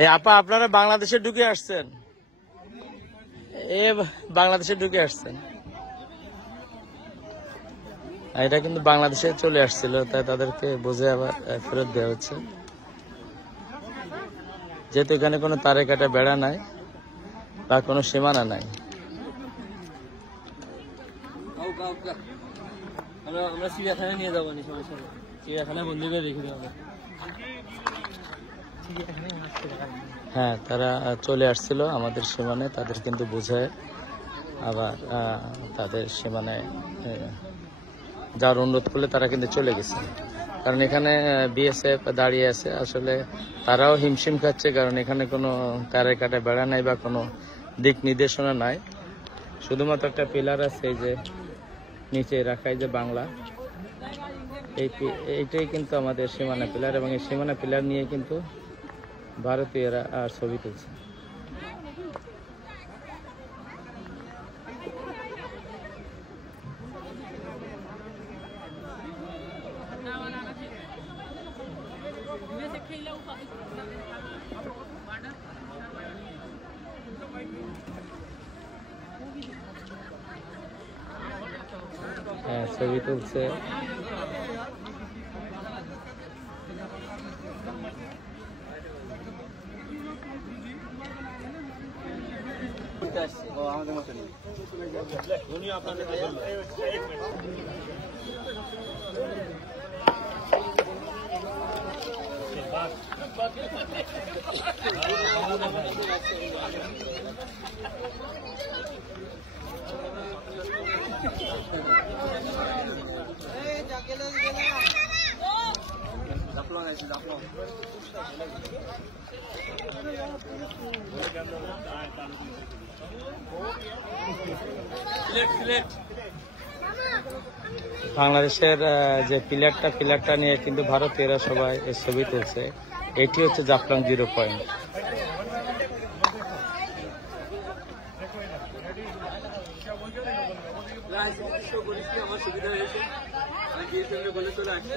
এই আপা আপনারা বাংলাদেশে ঢুকে আসছেন? বাংলাদেশে ঢুকে আসছেন? এটা কিন্তু বাংলাদেশে চলে আসছিল, তাই তাদেরকে বুঝে আবার ফেরত দেওয়া হচ্ছে, যেহেতু এখানে কোনো তারে কাটা বেড়া নাই বা কোনো সীমানা নাই। আমরা চিড়িয়াখানায় নিয়ে যাবো, চিড়িয়াখানায় বন্দি করে রেখে দেবো। হ্যাঁ, তারা চলে আসছিল আমাদের সীমানায়, তাদের কিন্তু বুঝায় আবার তাদের সীমানায় যাওয়ার অনুরোধ করলে তারা কিন্তু চলে গেছে। কারণ এখানে বিএসএফ দাঁড়িয়ে আছে, আসলে তারাও হিমশিম খাচ্ছে, কারণ এখানে কোনো তারে কাটা বেড়া নাই বা কোনো দিক নির্দেশনা নাই, শুধুমাত্র একটা পিলার আছে এই যে নিচে রাখাই যে বাংলা, এইটাই কিন্তু আমাদের সীমানা পিলার, এবং এই সীমানা পিলার নিয়ে কিন্তু ভারতীয়রা ছবি তুলছে। হ্যাঁ, ছবি তুলছে। বাংলাদেশের যে পিলারটা নিয়ে কিন্তু ভারতীয়রা সবাই ছবি তুলছে। এটি হচ্ছে জাফলং 0 পয়েন্ট। আমার সুবিধা হয়েছে, বলে চলে আসছে।